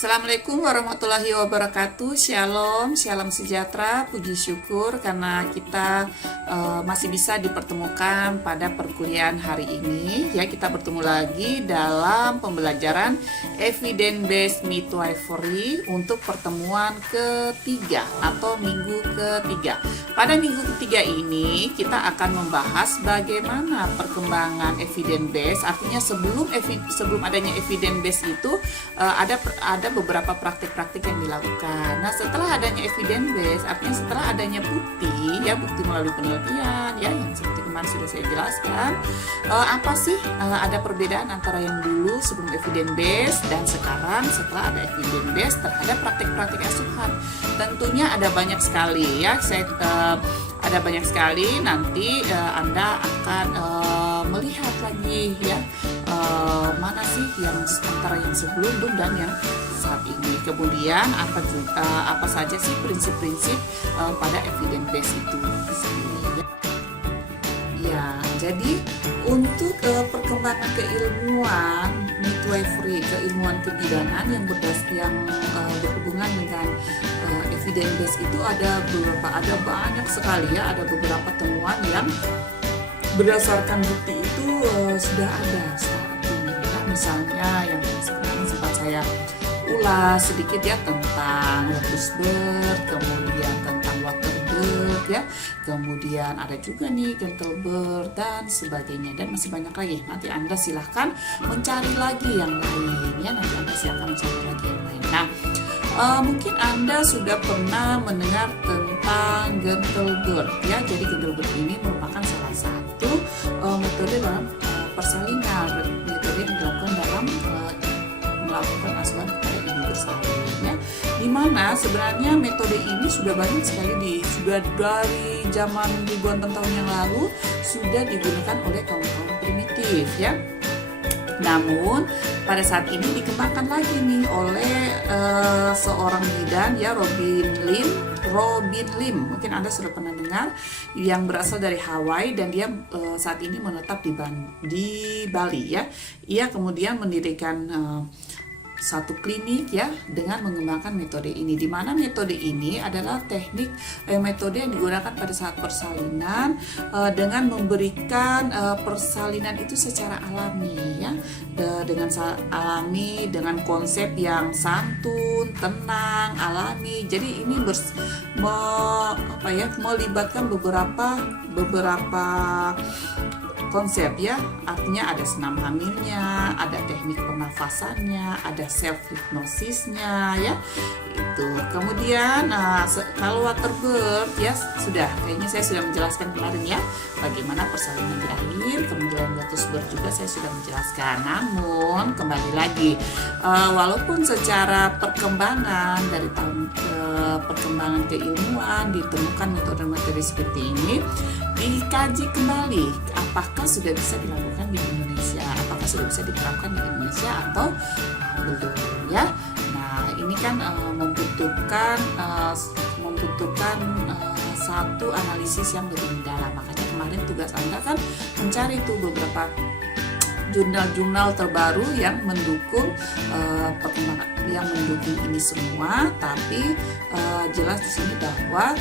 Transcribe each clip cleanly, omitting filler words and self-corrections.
Assalamualaikum warahmatullahi wabarakatuh. Shalom, shalom sejahtera, puji syukur karena kita masih bisa dipertemukan pada perkuliahan hari ini. Ya, kita bertemu lagi dalam pembelajaran Evidence Based Midwifery untuk pertemuan ketiga atau minggu ketiga. Pada minggu ketiga ini kita akan membahas bagaimana perkembangan evidence based. Artinya sebelum adanya evidence based itu ada beberapa praktik-praktik yang dilakukan. Nah, setelah adanya evidence based, artinya setelah adanya bukti melalui penelitian, ya, yang seperti kemarin sudah saya jelaskan, apa sih ada perbedaan antara yang dulu sebelum evidence based dan sekarang setelah ada evidence based terhadap praktik-praktik asuhan. Tentunya ada banyak sekali, ya. Ada banyak sekali. Nanti Anda akan melihat lagi, ya. Mana sih yang antara yang sebelum dan yang saat ini. Kemudian apa saja sih prinsip-prinsip pada evidence based itu sendiri. Ya, jadi untuk perkembangan keilmuan midwifery, keilmuan kebidanan yang berhubungan dengan evidence based itu ada banyak sekali, ya. Ada beberapa temuan yang berdasarkan bukti itu sudah ada saat ini, ya. Misalnya yang sekarang sempat saya ulas sedikit, ya, tentang lotus birth, kemudian tentang water birth, ya, kemudian ada juga nih gentle birth dan sebagainya, dan masih banyak lagi. Nanti Anda silahkan mencari lagi yang lain, ya. Nanti Anda silahkan mencari lagi yang lain. Nah, mungkin Anda sudah pernah mendengar tentang gentle birth, ya. Jadi gentle birth ini merupakan salah satu metode dalam persalinan, metode yang dilakukan dalam melakukan asuhan kepada ibu bersalin, ya. Dimana sebenarnya metode ini sudah banyak sekali sudah dari zaman ribuan tahun yang lalu sudah digunakan oleh kaum primitif, ya. Namun pada saat ini dikembangkan lagi nih oleh seorang bidan, ya, Robin Lim. Mungkin Anda sudah pernah dengar, yang berasal dari Hawaii dan dia saat ini menetap di Bali, ya. Ia kemudian mendirikan satu klinik, ya, dengan mengembangkan metode ini, di mana metode ini adalah metode yang digunakan pada saat persalinan dengan memberikan persalinan itu secara alami, ya, dengan alami, dengan konsep yang santun, tenang, alami. Jadi ini melibatkan beberapa konsep, ya. Artinya ada senam hamilnya, ada teknik pernafasannya, ada self hypnosisnya, ya. Itu. Kemudian kalau water birth, ya, kayaknya saya sudah menjelaskan kemarin, ya, bagaimana persalinan di akhir. Kemudian lotus birth juga saya sudah menjelaskan. Namun kembali lagi, walaupun secara perkembangan dari perkembangan keilmuan ditemukan metode-metode seperti ini, dikaji kembali apakah sudah bisa dilakukan di Indonesia, apakah sudah bisa diterapkan di Indonesia atau belum, ya. Nah, ini kan membutuhkan satu analisis yang lebih mendalam. Makanya kemarin tugas Anda kan mencari tuh beberapa jurnal-jurnal terbaru yang mendukung perkembangan, yang mendukung ini semua. Tapi jelas di sini bahwa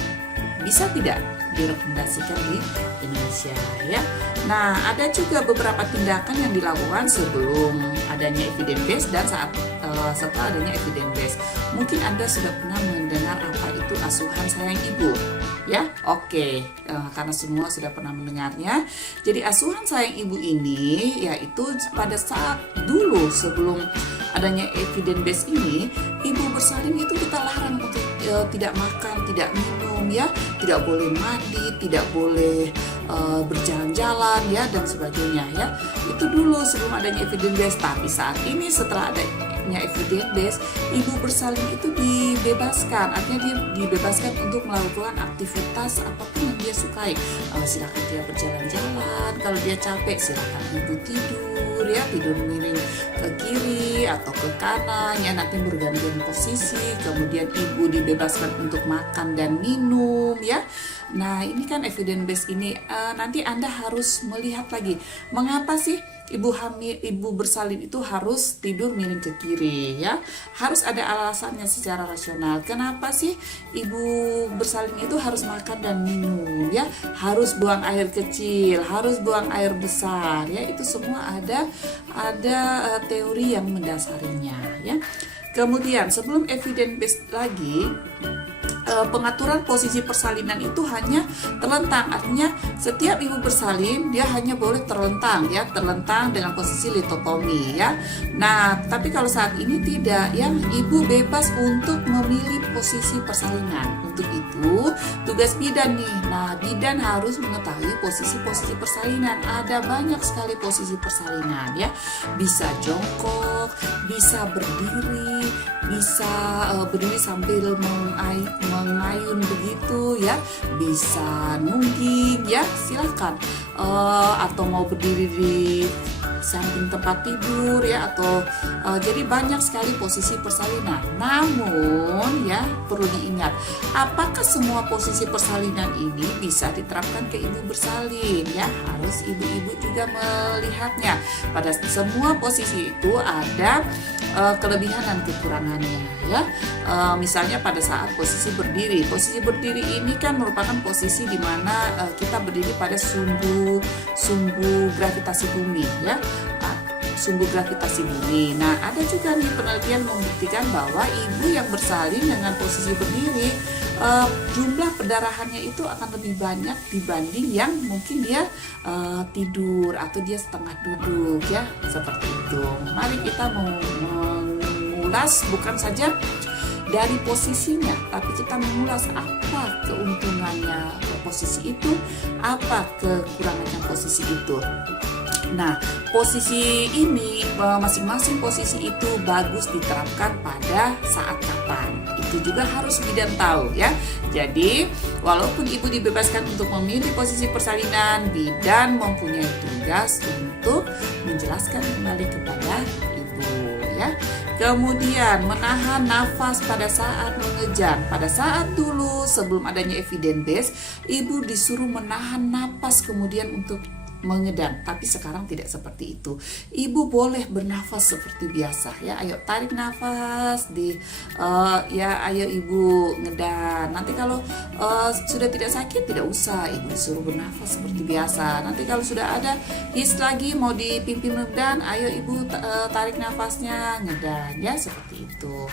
bisa tidak direkomendasikan di Indonesia, ya. Nah, ada juga beberapa tindakan yang dilakukan sebelum adanya evidence based dan setelah adanya evidence based. Mungkin Anda sudah pernah mendengar apa itu asuhan sayang ibu, ya. Oke, karena semua sudah pernah mendengarnya. Jadi asuhan sayang ibu ini yaitu pada saat dulu sebelum adanya evidence based ini, ibu bersalin itu kita larang untuk tidak makan, tidak minum, ya, tidak boleh mandi, tidak boleh berjalan-jalan, ya, dan sebagainya, ya. Itu dulu sebelum adanya evidence based. Tapi saat ini setelah adanya evidence based, ibu bersalin itu dibebaskan. Artinya dia dibebaskan untuk melakukan aktivitas apapun yang dia sukai. Silakan dia berjalan-jalan. Kalau dia capek, silakan ibu tidur, ya, tidur miring ke kiri atau ke kanan, ya, nanti bergantian posisi. Kemudian ibu dibebaskan untuk makan dan minum, ya. Nah, ini kan evidence base ini nanti Anda harus melihat lagi, mengapa sih ibu bersalin itu harus tidur miring ke kiri ya. Harus ada alasannya secara rasional. Kenapa sih ibu bersalin itu harus makan dan minum ya? Harus buang air kecil, harus buang air besar ya. Itu semua ada teori yang mendasarinya ya. Kemudian sebelum evidence based lagi, pengaturan posisi persalinan itu hanya terlentang, artinya setiap ibu bersalin dia hanya boleh terlentang dengan posisi litotomi ya. Nah, tapi kalau saat ini tidak ya, ibu bebas untuk memilih posisi persalinan. Untuk itu tugas bidan nih. Nah, bidan harus mengetahui posisi-posisi persalinan. Ada banyak sekali posisi persalinan ya. Bisa jongkok, bisa berdiri, bisa berdiri sambil mengayun begitu ya, bisa nungging ya, silakan, atau mau berdiri di samping tempat tidur ya, atau jadi banyak sekali posisi persalinan. Namun ya, perlu diingat, apakah semua posisi persalinan ini bisa diterapkan ke ibu bersalin ya? Harus ibu-ibu juga melihatnya. Pada semua posisi itu ada kelebihan dan kekurangannya ya. Misalnya pada saat posisi berdiri ini kan merupakan posisi di mana kita berdiri pada sumbu gravitasi bumi ya, sumbu gravitasi bumi. Nah, ada juga nih penelitian membuktikan bahwa ibu yang bersalin dengan posisi berdiri, jumlah perdarahannya itu akan lebih banyak dibanding yang mungkin dia tidur atau dia setengah duduk ya, seperti itu. Mari kita mengulas bukan saja dari posisinya, tapi kita mengulas apa keuntungannya posisi itu, apa kekurangannya posisi itu. Nah, posisi ini, masing-masing posisi itu bagus diterapkan pada saat kapan. Itu juga harus bidan tahu ya. Jadi, walaupun ibu dibebaskan untuk memilih posisi persalinan, bidan mempunyai tugas untuk menjelaskan kembali kepada ibu ya. Kemudian menahan nafas pada saat mengejar. Pada saat dulu sebelum adanya evidence base, ibu disuruh menahan napas kemudian untuk mengedang, tapi sekarang tidak seperti itu. Ibu boleh bernafas seperti biasa ya. Ayo tarik nafas ya, ayo ibu ngedang. Nanti kalau sudah tidak sakit, tidak usah ibu disuruh bernafas seperti biasa. Nanti kalau sudah ada his lagi mau dipimpin ngedang, ayo ibu tarik nafasnya, ngedang ya, seperti itu.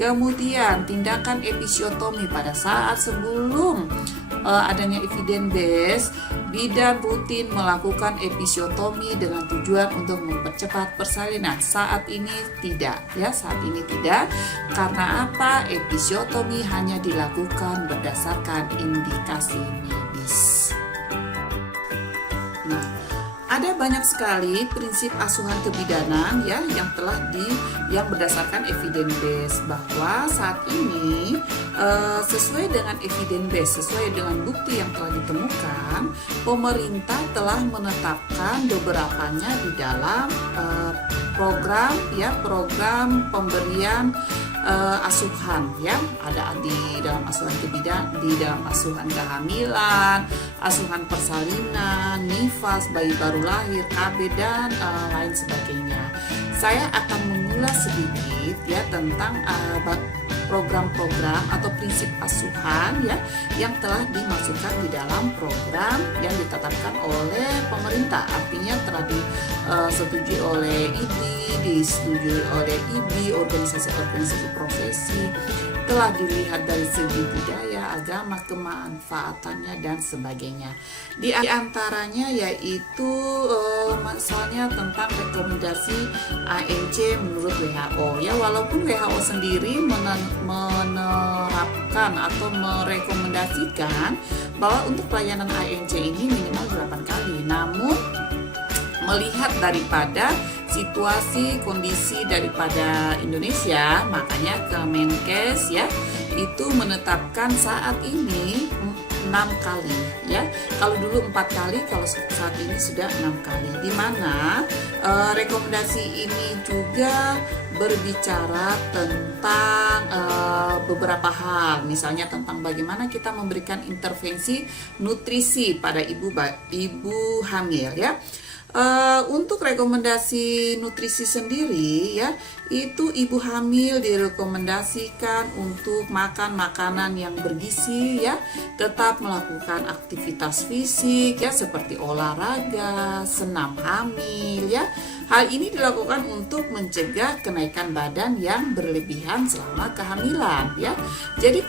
Kemudian tindakan episiotomi pada saat sebelum adanya evidence base, bidan rutin melakukan episiotomi dengan tujuan untuk mempercepat persalinan. Saat ini tidak ya, saat ini tidak. Karena apa? Episiotomi hanya dilakukan berdasarkan indikasi medis. Nah, ada banyak sekali prinsip asuhan kebidanan ya yang berdasarkan evidence base, bahwa saat ini sesuai dengan evidence base, sesuai dengan bukti yang telah ditemukan, pemerintah telah menetapkan beberapanya di dalam program pemberian asuhan ya. Ada di dalam asuhan kebidanan, di dalam asuhan kehamilan, asuhan persalinan, nifas, bayi baru lahir, KB, dan lain sebagainya. Saya akan mengulas sedikit ya tentang program-program atau prinsip asuhan ya yang telah dimasukkan di dalam program yang ditetapkan oleh pemerintah. Artinya telah disetujui oleh IDI, disetujui oleh IBI, organisasi-organisasi profesi, telah dilihat dari segi budaya, agama, kemanfaatannya, dan sebagainya. Di antaranya yaitu misalnya tentang rekomendasi ANC menurut WHO ya. Walaupun WHO sendiri menerapkan atau merekomendasikan bahwa untuk pelayanan ANC ini minimal 8 kali, namun melihat daripada situasi kondisi daripada Indonesia, makanya Kemenkes ya itu menetapkan saat ini kali ya. Kalau dulu 4 kali, kalau saat ini sudah 6 kali. Di mana rekomendasi ini juga berbicara tentang beberapa hal, misalnya tentang bagaimana kita memberikan intervensi nutrisi pada ibu hamil ya. Untuk rekomendasi nutrisi sendiri ya, itu ibu hamil direkomendasikan untuk makan makanan yang bergizi ya, tetap melakukan aktivitas fisik ya seperti olahraga, senam hamil ya. Hal ini dilakukan untuk mencegah kenaikan badan yang berlebihan selama kehamilan ya. Jadi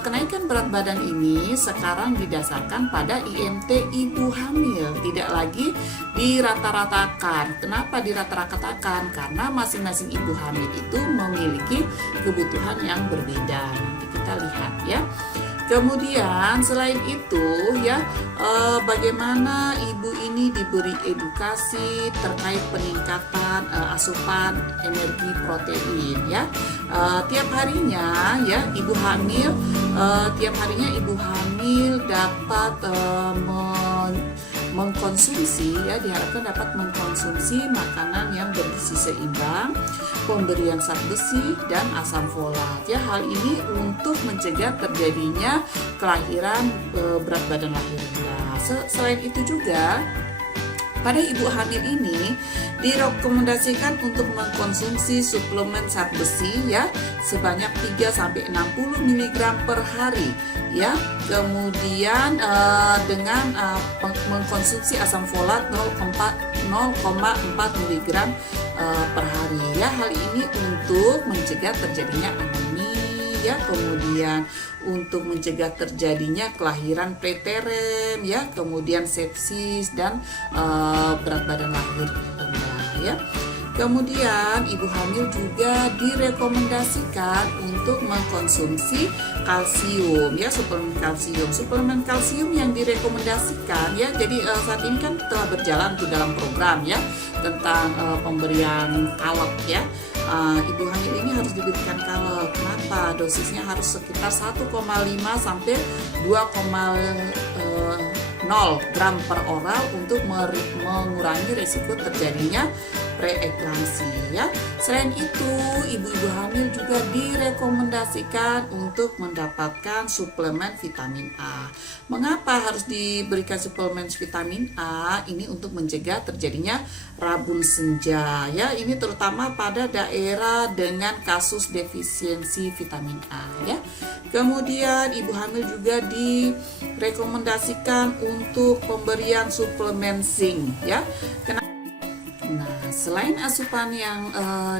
kenaikan berat badan ini sekarang didasarkan pada IMT ibu hamil, tidak lagi dirata-ratakan. Kenapa dirata-ratakan? Karena masing-masing ibu hamil itu memiliki kebutuhan yang berbeda. Nanti kita lihat ya. Kemudian selain itu ya, bagaimana ibu ini diberi edukasi terkait peningkatan asupan energi protein ya. Tiap harinya ya ibu hamil dapat mengkonsumsi ya, diharapkan dapat mengkonsumsi makanan yang bergizi seimbang, pemberian zat besi dan asam folat ya. Hal ini untuk mencegah terjadinya kelahiran berat badan lahir rendah. Selain itu juga pada ibu hamil ini direkomendasikan untuk mengkonsumsi suplemen zat besi ya sebanyak 3-60 mg per hari ya. Kemudian dengan mengkonsumsi asam folat 0,4 mg per hari ya. Hal ini untuk mencegah terjadinya anemi ya, kemudian untuk mencegah terjadinya kelahiran preterm ya, kemudian sepsis dan berat badan lahir rendah ya. Kemudian ibu hamil juga direkomendasikan untuk mengkonsumsi kalsium ya, suplemen kalsium yang direkomendasikan ya. Jadi saat ini kan telah berjalan tuh dalam program ya tentang pemberian kalep ya. Ibu hamil ini harus diberikan kalep. Kenapa? Dosisnya harus sekitar 1,5 sampai 2,0 gram per oral untuk mengurangi risiko terjadinya preeklamsi ya. Selain itu, ibu-ibu hamil juga direkomendasikan untuk mendapatkan suplemen vitamin A. Mengapa harus diberikan suplemen vitamin A? Ini untuk mencegah terjadinya rabun senja ya. Ini terutama pada daerah dengan kasus defisiensi vitamin A ya. Kemudian ibu hamil juga direkomendasikan untuk pemberian suplemen zinc ya. Nah, selain asupan yang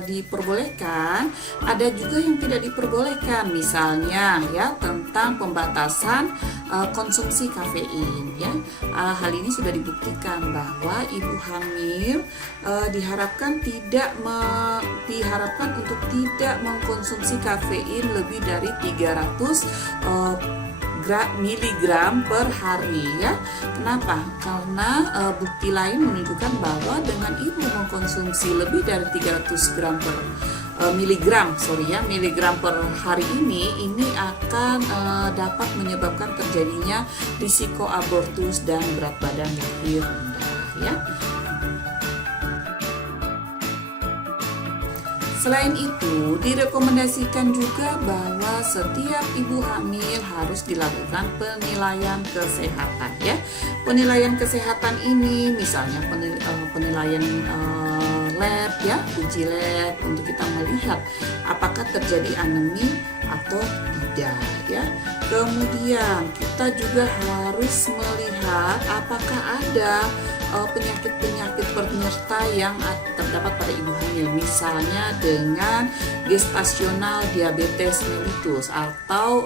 diperbolehkan, ada juga yang tidak diperbolehkan. Misalnya ya tentang pembatasan konsumsi kafein ya. Hal ini sudah dibuktikan bahwa ibu hamil diharapkan untuk tidak mengkonsumsi kafein lebih dari 300 miligram per hari ya. Kenapa? Karena bukti lain menunjukkan bahwa dengan ibu mengkonsumsi lebih dari 300 miligram per hari ini akan dapat menyebabkan terjadinya risiko abortus dan berat badan lahir rendah ya. Selain itu, direkomendasikan juga bahwa setiap ibu hamil harus dilakukan penilaian kesehatan ya. Penilaian kesehatan ini misalnya penilaian lab ya, uji lab untuk kita melihat apakah terjadi anemi atau tidak ya. Kemudian kita juga harus melihat apakah ada penyakit-penyakit penyerta yang terdapat pada ibu hamil, misalnya dengan gestasional diabetes mellitus atau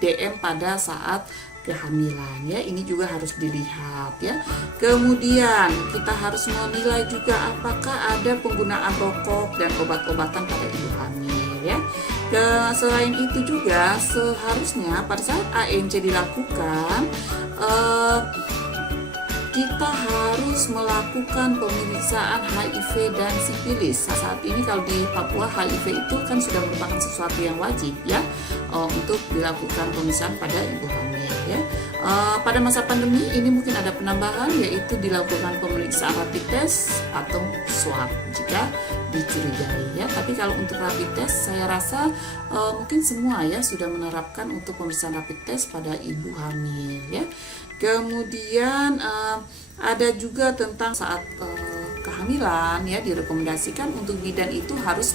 DM pada saat kehamilan ya. Ini juga harus dilihat ya. Kemudian kita harus menilai juga apakah ada penggunaan rokok dan obat-obatan pada ibu hamil ya. Selain itu juga seharusnya pada saat ANC dilakukan kita harus melakukan pemeriksaan HIV dan sifilis. Saat ini kalau di Papua HIV itu kan sudah merupakan sesuatu yang wajib ya, untuk dilakukan pemeriksaan pada ibu hamil ya. Pada masa pandemi ini mungkin ada penambahan, yaitu dilakukan pemeriksaan rapid test atau swab jika dicurigai ya. Tapi kalau untuk rapid test saya rasa mungkin semua ya sudah menerapkan untuk pemeriksaan rapid test pada ibu hamil ya. Kemudian ada juga tentang saat kehamilan ya, direkomendasikan untuk bidan itu harus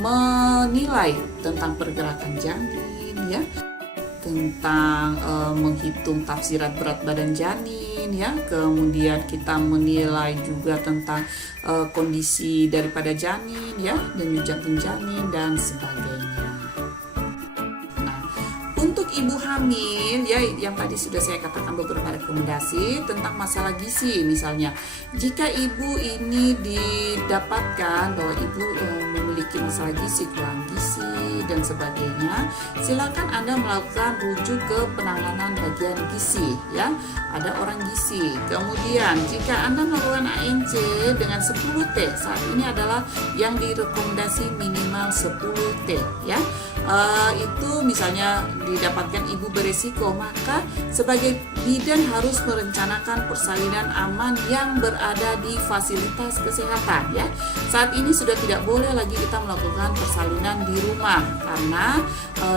menilai tentang pergerakan janin ya, tentang menghitung tafsirat berat badan janin ya, kemudian kita menilai juga tentang kondisi daripada janin ya, denyut jantung janin dan sebagainya. Untuk ibu hamil ya, yang tadi sudah saya katakan beberapa rekomendasi tentang masalah gizi. Misalnya jika ibu ini didapatkan bahwa ibu memiliki masalah gizi, kurang gizi dan sebagainya, silakan Anda melakukan rujuk ke penanganan bagian gizi ya, ada orang gizi. Kemudian jika Anda melakukan ANC dengan 10T, saat ini adalah yang direkomendasi minimal 10T ya. Itu misalnya didapatkan ibu beresiko, maka sebagai bidan harus merencanakan persalinan aman yang berada di fasilitas kesehatan ya. Saat ini sudah tidak boleh lagi kita melakukan persalinan di rumah, karena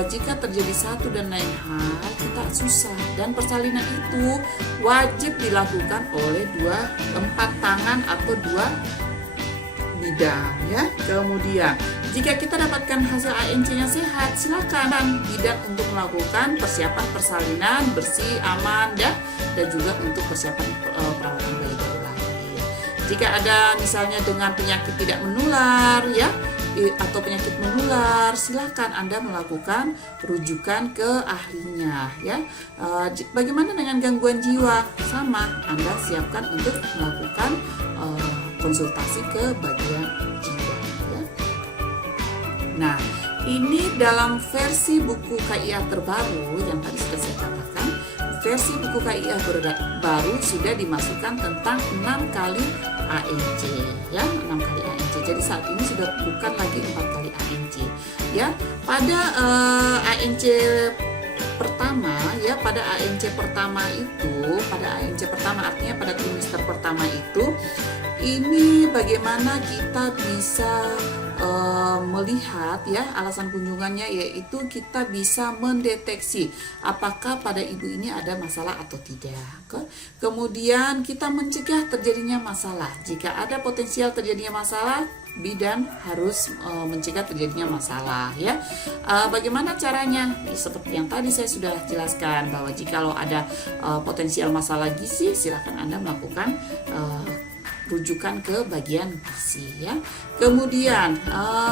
jika terjadi satu dan lain hal kita susah, dan persalinan itu wajib dilakukan oleh 4 tangan atau 2 bidan ya. Kemudian jika kita dapatkan hasil ANC-nya sehat, silakan bidan untuk melakukan persiapan persalinan bersih, aman ya, dan juga untuk persiapan perawatan bayi baru lahir. Jika ada misalnya dengan penyakit tidak menular ya, atau penyakit menular, silakan Anda melakukan rujukan ke ahlinya ya. Bagaimana dengan gangguan jiwa? Sama, Anda siapkan untuk melakukan konsultasi ke bagian jiwa ya. Nah, ini dalam versi buku KIA terbaru yang tadi sudah saya katakan, versi buku KIA baru sudah dimasukkan tentang 6 kali ANC ya, 6 kali ANC. Jadi saat ini sudah bukan lagi 4 kali ANC ya. Pada ANC pertama ya, pada ANC pertama itu, pada ANC pertama artinya pada trimester pertama itu, ini bagaimana kita bisa melihat ya alasan kunjungannya, yaitu kita bisa mendeteksi apakah pada ibu ini ada masalah atau tidak. Kemudian kita mencegah terjadinya masalah. Jika ada potensial terjadinya masalah, bidan harus mencegah terjadinya masalah ya. Bagaimana caranya? Seperti yang tadi saya sudah jelaskan, bahwa jikalau ada potensial masalah gizi, silakan Anda melakukan rujukan ke bagian gizi ya. Kemudian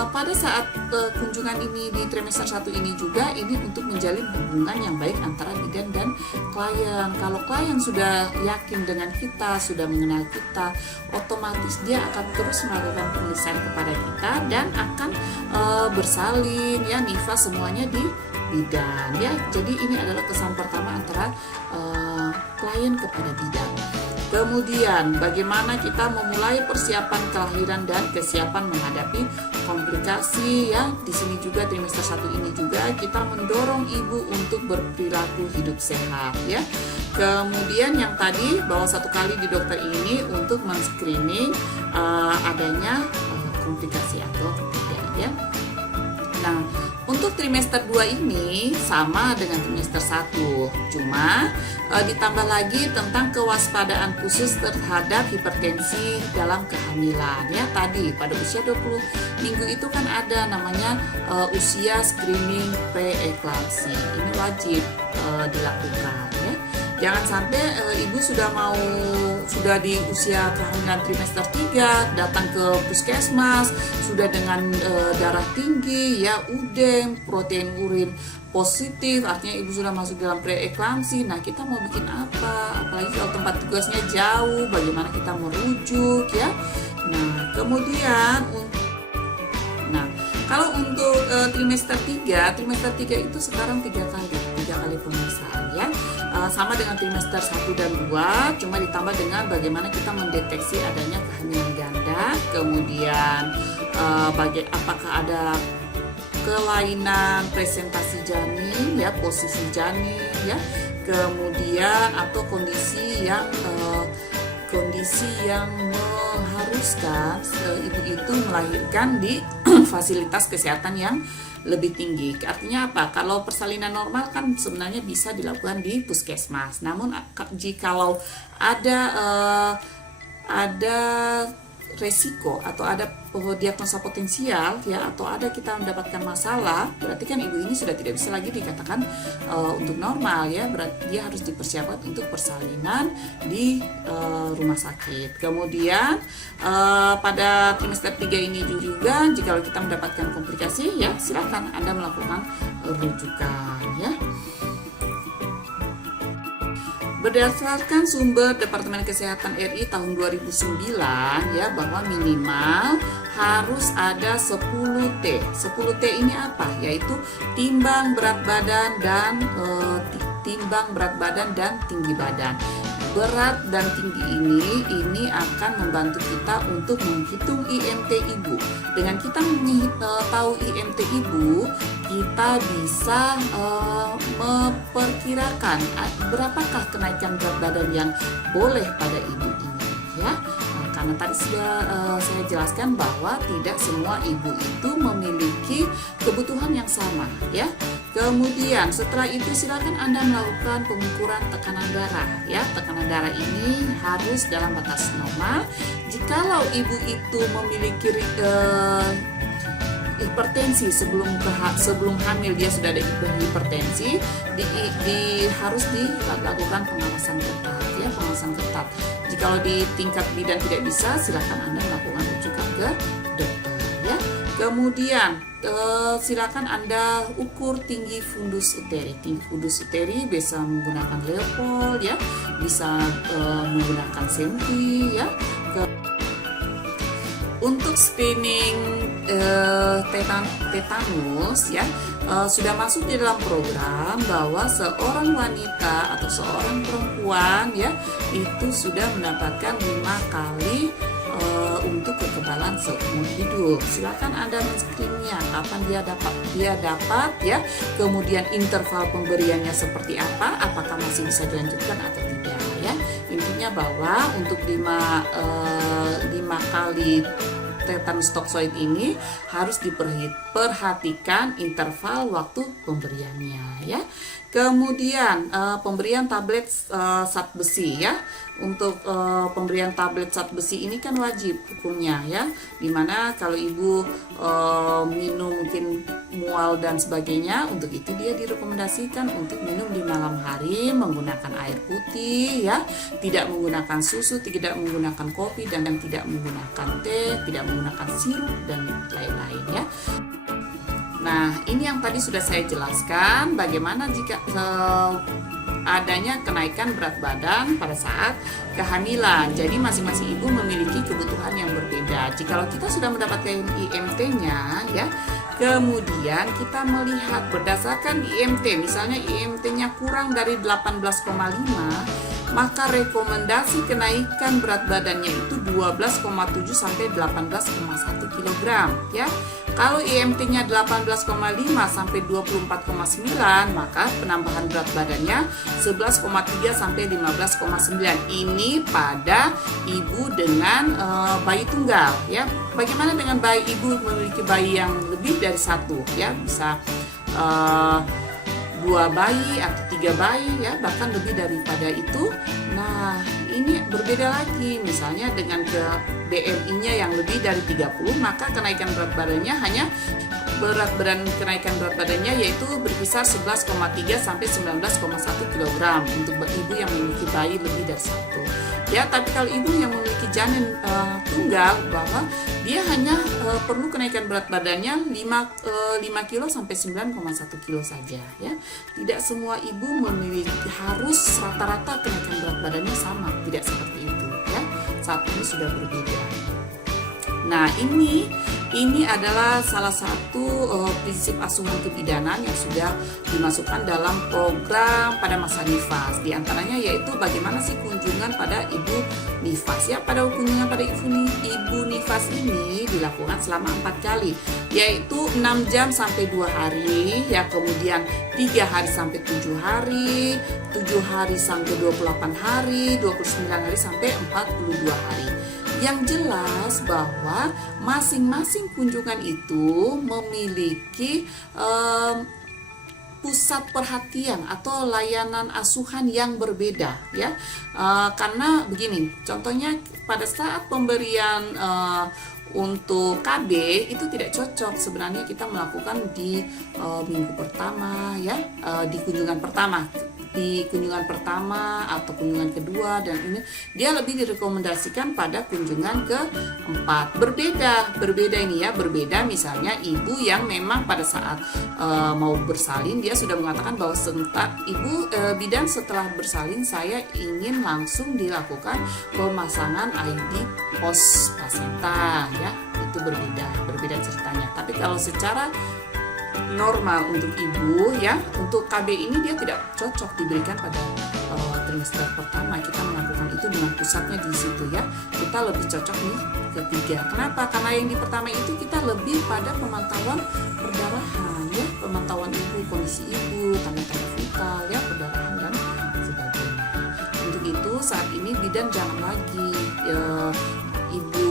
pada saat kunjungan ini di trimester 1 ini juga, ini untuk menjalin hubungan yang baik antara bidan dan klien. Kalau klien sudah yakin dengan kita, sudah mengenal kita, otomatis dia akan terus melakukan pemeriksaan kepada kita dan akan bersalin ya, nifas semuanya di bidan ya. Jadi ini adalah kesan pertama antara klien kepada bidan. Kemudian bagaimana kita memulai persiapan kelahiran dan kesiapan menghadapi komplikasi ya. Di sini juga trimester 1 ini juga kita mendorong ibu untuk berperilaku hidup sehat ya. Kemudian yang tadi bahwa 1 kali di dokter ini untuk men-screening adanya komplikasi atau tidak ya. Nah, untuk trimester 2 ini sama dengan trimester 1, cuma ditambah lagi tentang kewaspadaan khusus terhadap hipertensi dalam kehamilan ya. Tadi pada usia 20 minggu itu kan ada namanya usia screening preeklamsi. Ini wajib dilakukan ya. Jangan sampai ibu sudah di usia kehamilan trimester 3 datang ke puskesmas sudah dengan darah tinggi ya, udem, protein urin positif, artinya ibu sudah masuk dalam preeklamsi. Nah, kita mau bikin apa? Apalagi kalau tempat tugasnya jauh, bagaimana kita merujuk ya. Nah, kemudian kalau untuk trimester 3 itu sekarang 3 kali pemeriksaan ya. sama dengan trimester 1 dan 2, cuma ditambah dengan bagaimana kita mendeteksi adanya kehamilan ganda, kemudian apakah ada kelainan presentasi janin ya, posisi janin ya, kemudian atau kondisi yang mengharuskan ibu itu melahirkan di fasilitas kesehatan yang lebih tinggi. Artinya apa? Kalau persalinan normal kan sebenarnya bisa dilakukan di puskesmas. Namun jikalau ada resiko atau ada diagnosa potensial ya, atau ada kita mendapatkan masalah, berarti kan ibu ini sudah tidak bisa lagi dikatakan untuk normal ya, berarti dia harus dipersiapkan untuk persalinan di rumah sakit. Kemudian pada trimester 3 ini juga jika kita mendapatkan komplikasi ya, silakan Anda melakukan rujukan ya. Berdasarkan sumber Departemen Kesehatan RI tahun 2009 ya, bahwa minimal harus ada 10T. 10T ini apa? Yaitu timbang berat badan dan tinggi badan. Berat dan tinggi ini akan membantu kita untuk menghitung IMT ibu. Dengan kita tahu IMT ibu, kita bisa memperkirakan berapakah kenaikan berat badan yang boleh pada ibu ini ya. Karena tadi sudah saya jelaskan bahwa tidak semua ibu itu memiliki kebutuhan yang sama ya. Kemudian setelah itu silakan Anda melakukan pengukuran tekanan darah ya. Tekanan darah ini harus dalam batas normal. Jikalau ibu itu memiliki hipertensi sebelum hamil, dia sudah ada hipertensi, harus dilakukan pengawasan ketat ya, pengawasan ketat. Jikalau di tingkat bidan tidak bisa, silakan Anda melakukan rujukan ke dokter ya. Kemudian silakan Anda ukur tinggi fundus uteri. Tinggi fundus uteri bisa menggunakan Leopold ya, bisa menggunakan senti ya. Untuk screening tetanus ya, sudah masuk di dalam program bahwa seorang wanita atau seorang perempuan ya itu sudah mendapatkan 5 kali untuk kekebalan seumur hidup. Silakan Anda men-screennya kapan dia dapat ya, kemudian interval pemberiannya seperti apa, apakah masih bisa dilanjutkan atau tidak ya. Intinya bahwa untuk 5 kali tetanus toksoid ini harus diperhatikan interval waktu pemberiannya ya. Kemudian pemberian tablet zat besi ya. Untuk pemberian tablet zat besi ini kan wajib hukumnya ya, dimana kalau ibu minum mungkin mual dan sebagainya, untuk itu dia direkomendasikan untuk minum di malam hari menggunakan air putih ya, tidak menggunakan susu, tidak menggunakan kopi, dan tidak menggunakan teh, tidak menggunakan sirup dan lain-lain ya. Nah, ini yang tadi sudah saya jelaskan bagaimana jika adanya kenaikan berat badan pada saat kehamilan. Jadi masing-masing ibu memiliki kebutuhan yang berbeda. Jikalau kita sudah mendapatkan IMT-nya ya, kemudian kita melihat berdasarkan IMT, misalnya IMT-nya kurang dari 18,5, maka rekomendasi kenaikan berat badannya itu 12,7 sampai 18,1 kg ya. Kalau IMT-nya 18,5 sampai 24,9, maka penambahan berat badannya 11,3 sampai 15,9. Ini pada ibu dengan bayi tunggal ya. Bagaimana dengan bayi ibu memiliki bayi yang lebih dari 1 ya, bisa 2 bayi atau 3 bayi ya, bahkan lebih daripada itu. Nah, ini berbeda lagi. Misalnya dengan BMI-nya yang lebih dari 30, maka kenaikan berat badannya hanya kenaikan berat badannya yaitu berkisar 11,3 sampai 19,1 kg untuk ibu yang memiliki bayi lebih dari 1. Ya, tapi kalau ibu yang memiliki janin tunggal, bahwa dia hanya perlu kenaikan berat badannya 5 kilo sampai 9,1 kilo saja ya. Tidak semua ibu memiliki harus rata-rata kenaikan berat badannya sama, tidak seperti itu ya. Saat ini sudah berbeda. Nah, ini ini adalah salah satu prinsip asuhan kebidanan yang sudah dimasukkan dalam program pada masa nifas. Di antaranya yaitu bagaimana sih kunjungan pada ibu nifas. Ya, pada kunjungan pada ibu nifas ini dilakukan selama 4 kali, yaitu 6 jam sampai 2 hari, ya, kemudian 3 hari sampai 7 hari, 7 hari sampai 28 hari, 29 hari sampai 42 hari. Yang jelas bahwa masing-masing kunjungan itu memiliki pusat perhatian atau layanan asuhan yang berbeda, ya. Karena begini, contohnya pada saat pemberian untuk KB itu tidak cocok sebenarnya kita melakukan di minggu pertama, ya, di kunjungan pertama atau kunjungan kedua, dan ini dia lebih direkomendasikan pada kunjungan keempat. Berbeda ini ya, berbeda misalnya ibu yang memang pada saat mau bersalin dia sudah mengatakan bahwa ibu bidan setelah bersalin saya ingin langsung dilakukan pemasangan ID pos placenta, ya, itu berbeda ceritanya. Tapi kalau secara normal untuk ibu, ya, untuk KB ini dia tidak cocok diberikan pada trimester pertama. Kita melakukan itu dengan pusatnya di situ, ya. Kita lebih cocok nih ketiga. Kenapa? Karena yang di pertama itu kita lebih pada pemantauan perdarahan, ya, pemantauan ibu, kondisi ibu, tanda-tanda vital, ya, perdarahan dan sebagainya. Untuk itu saat ini bidan jangan lagi ibu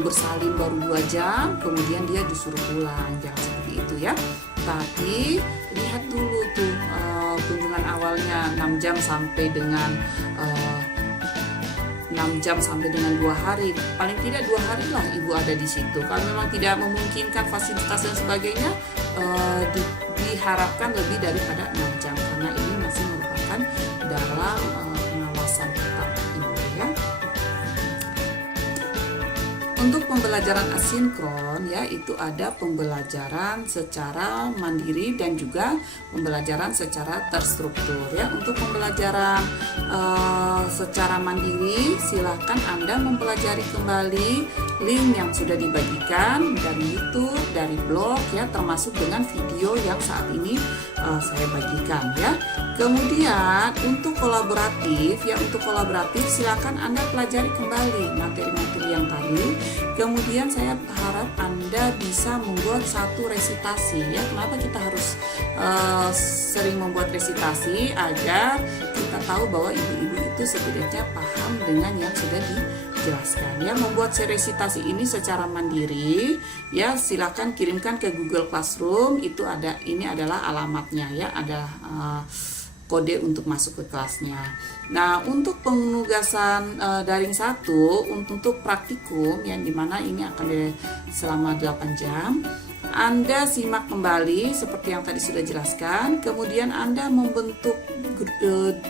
bersalin baru 2 jam kemudian dia disuruh pulang, jangan seperti itu, ya. Tapi lihat dulu tuh kunjungan awalnya 6 jam sampai dengan 2 hari, paling tidak 2 hari lah ibu ada di situ. Kalau memang tidak memungkinkan fasilitas dan sebagainya, diharapkan lebih daripada 6 jam karena ini masih merupakan dalam pengawasan tetap ibu, ya. Untuk pembelajaran asinkron, ya, itu ada pembelajaran secara mandiri dan juga pembelajaran secara terstruktur, ya. Untuk pembelajaran secara mandiri silakan Anda mempelajari kembali link yang sudah dibagikan dari YouTube, dari blog, ya, termasuk dengan video yang saat ini saya bagikan, ya. Kemudian untuk kolaboratif, ya, silakan Anda pelajari kembali materi-materi yang tadi. Kemudian saya harap Anda bisa membuat satu resitasi, ya. Kenapa kita harus sering membuat resitasi? Agar kita tahu bahwa ibu-ibu itu setidaknya paham dengan yang sudah dijelaskan, ya. Membuat resitasi ini secara mandiri, ya, silakan kirimkan ke Google Classroom. Ini adalah alamatnya, ya, ada kode untuk masuk ke kelasnya. Nah, untuk penugasan daring 1 untuk praktikum yang dimana ini akan selama 8 jam, Anda simak kembali seperti yang tadi sudah jelaskan. Kemudian Anda membentuk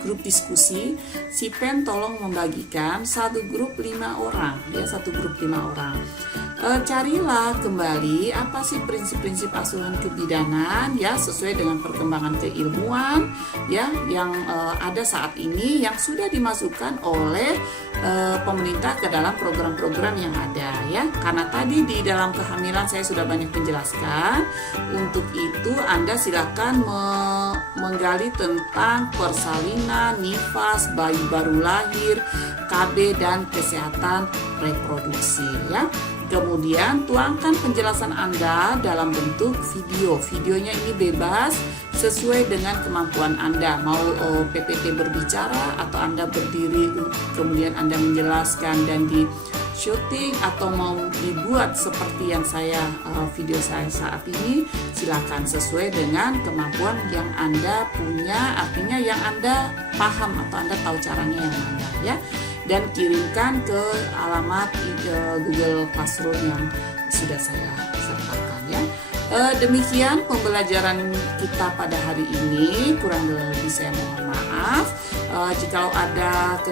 grup diskusi. Si Pen tolong membagikan satu grup 5 orang, ya, satu grup 5 orang. Carilah kembali apa sih prinsip-prinsip asuhan kebidanan, ya, sesuai dengan perkembangan keilmuan, ya, yang ada saat ini yang sudah dimasukkan oleh pemerintah ke dalam program-program yang ada, ya. Karena tadi di dalam kehamilan saya sudah banyak menjelaskan. Untuk itu Anda silakan menggali tentang persalinan, nifas, bayi baru lahir, KB dan kesehatan reproduksi, ya. Kemudian tuangkan penjelasan Anda dalam bentuk video. Videonya ini bebas sesuai dengan kemampuan Anda. Mau PPT berbicara atau Anda berdiri kemudian Anda menjelaskan dan di syuting, atau mau dibuat seperti yang video saya saat ini, silakan sesuai dengan kemampuan yang Anda punya, artinya yang Anda paham atau Anda tahu caranya yang mana, ya. Dan kirimkan ke alamat Google Classroom yang sudah saya sertakan, ya. Demikian pembelajaran kita pada hari ini. Kurang lebih saya mohon maaf. Jikalau ada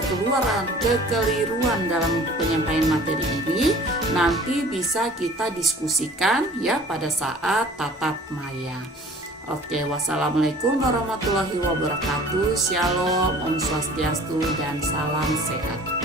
kekeliruan dalam penyampaian materi ini, nanti bisa kita diskusikan, ya, pada saat tatap maya. Oke, wassalamualaikum warahmatullahi wabarakatuh. Shalom, Om Swastiastu, dan salam sehat.